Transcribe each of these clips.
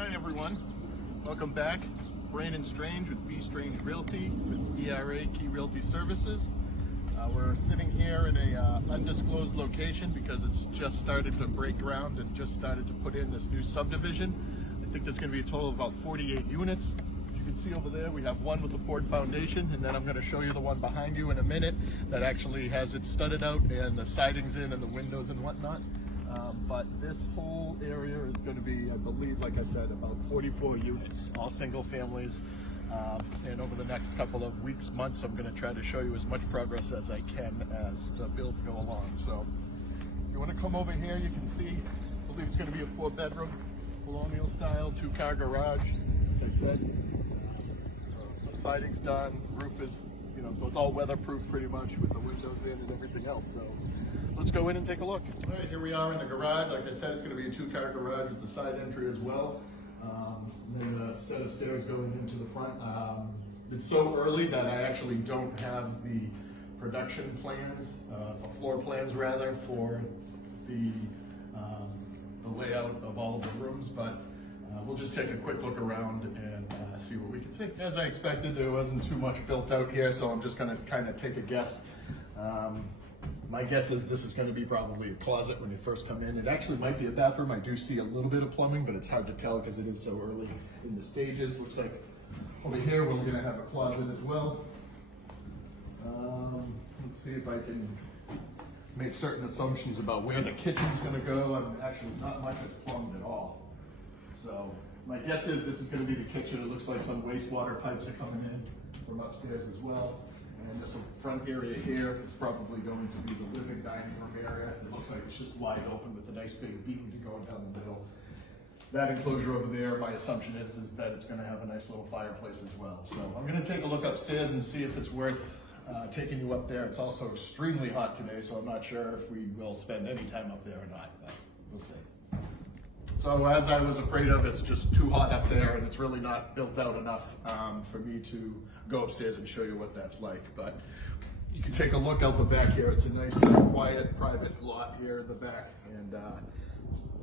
Hi everyone, welcome back. Brandon Strange with B Strange Realty with ERA Key Realty Services. We're sitting here in a undisclosed location because it's just started to break ground and just started to put in this new subdivision. I think there's going to be a total of about 48 units. As you can see over there, we have one with the poured foundation, and then I'm going to show you the one behind you in a minute that actually has it studded out and the siding's in and the windows and whatnot. But this whole area is going to be, I believe, like I said, about 44 units, all single families. And over the next couple of weeks, months, I'm going to try to show you as much progress as I can as the builds go along. So if you want to come over here, you can see, I believe it's going to be a 4-bedroom, colonial style, 2-car garage. Like I said, the siding's done, roof is, so it's all weatherproof pretty much with the windows in and everything else. So let's go in and take a look. All right, here we are in the garage. Like I said, it's going to be a 2-car garage with the side entry as well. And then a set of stairs going into the front. It's so early that I actually don't have the production plans, floor plans rather, for the layout of all of the rooms, but we'll just take a quick look around and see what we can see. As I expected, there wasn't too much built out here, so I'm just going to kind of take a guess. My guess is this is going to be probably a closet when you first come in. It actually might be a bathroom. I do see a little bit of plumbing, but it's hard to tell because it is so early in the stages. Looks like over here we're going to have a closet as well. Let's see if I can make certain assumptions about where the kitchen's going to go. I'm actually not much is plumbed at all. So my guess is this is going to be the kitchen. It looks like some wastewater pipes are coming in from upstairs as well. And this front area here is probably going to be the living dining room area. It looks like it's just wide open with a nice big beam going down the middle. That enclosure over there, my assumption is that it's going to have a nice little fireplace as well. So I'm going to take a look upstairs and see if it's worth taking you up there. It's also extremely hot today, so I'm not sure if we will spend any time up there or not, but we'll see. So as I was afraid of, it's just too hot up there and it's really not built out enough for me to go upstairs and show you what that's like. But you can take a look out the back here. It's a nice, quiet, private lot here in the back. And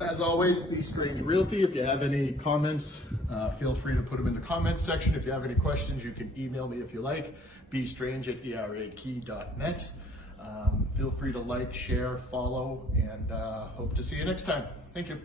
as always, Be Strange Realty. If you have any comments, feel free to put them in the comments section. If you have any questions, you can email me if you like, bstrange@erakey.net. Feel free to like, share, follow, and hope to see you next time. Thank you.